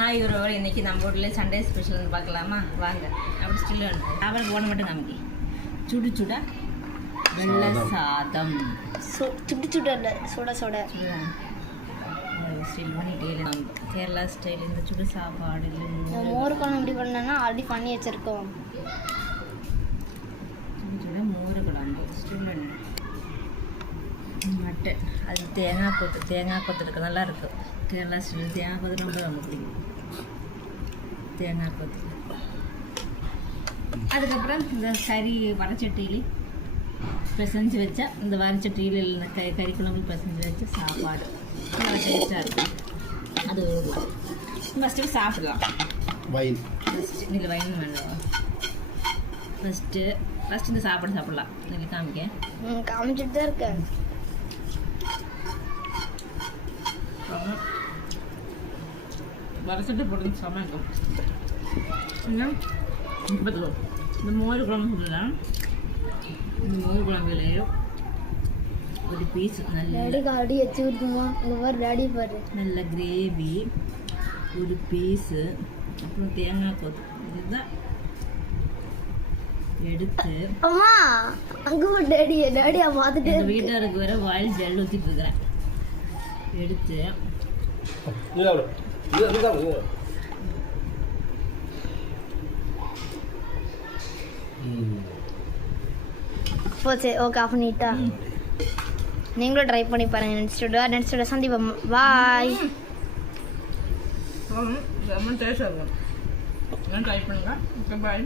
Hi இவரோட இன்றைக்கி நம்ம வீட்டில் சண்டே ஸ்பெஷல்னு பார்க்கலாமா வாங்க. அப்படி ஸ்டில் அவருக்கு போன மட்டும் நமக்கு சுடு சுட வெள்ளை சாதம் சுடு சுட இல்லை சுட சுட ஸ்டைல் பண்ணிட்டே கேரளா ஸ்டைல் இந்த சுடு சாப்பாடு மோர் குழம்பு எப்படி பண்ணேன்னா ஆல்ரெடி பண்ணி வச்சுருக்கோம். சுடு சுட மோர் குழம்பு ஸ்டில் மட்டன் அது தேங்காய் கொத்து இருக்கு, நல்லா இருக்கும். கேரளா ஸ்டைல் தேங்காய் கொத்து ரொம்ப பிடிக்கும். தேங்காய் கொத்து அதுக்கப்புறம் இந்த கறி வடச்சட்டியில் பிசைஞ்சு வச்சா இந்த வடச்சட்டியில் இந்த கறி குழம்பு பிசைஞ்சு வச்ச சாப்பாடு நல்லா டேஸ்ட்டாக இருக்கும். அது ஃபஸ்ட்டு சாப்பிடலாம். ஃபஸ்ட்டு இல்லை வைன் வேண்டாம். ஃபஸ்ட்டு இந்த சாப்பாடு சாப்பிடலாம். நீங்கள் காமிச்சிட்டு தான் இருக்கேன். வடச்சட்டி போட்டு சமைக்கும். இந்த மோர் குழம்பு சொல்லலாம். இந்த மோர் குழம்புலையும் ஒரு பீஸ் நல்ல அடி வச்சு விடுமா டாடி பாரு நல்ல கிரேவி, ஒரு பீஸு, அப்புறம் தேங்காய் கொத்து இதுதான் எடுத்து அம்மா அங்கே டாடியா பார்த்துட்டு எங்கள் வீட்டாருக்கு வேற வாயில் ஜெல் ஊற்றிட்டு இருக்கிறேன். எடுத்து போச்சு. ஓகே ஆஃப் பண்ணிட்டா. நீங்களும் ட்ரை பண்ணி பாருங்க. நெக்ஸ்ட் சந்திப்போம். பாய். ரொம்ப டேஸ்டாக இருக்கும். ட்ரை பண்ணுங்க. பாய்.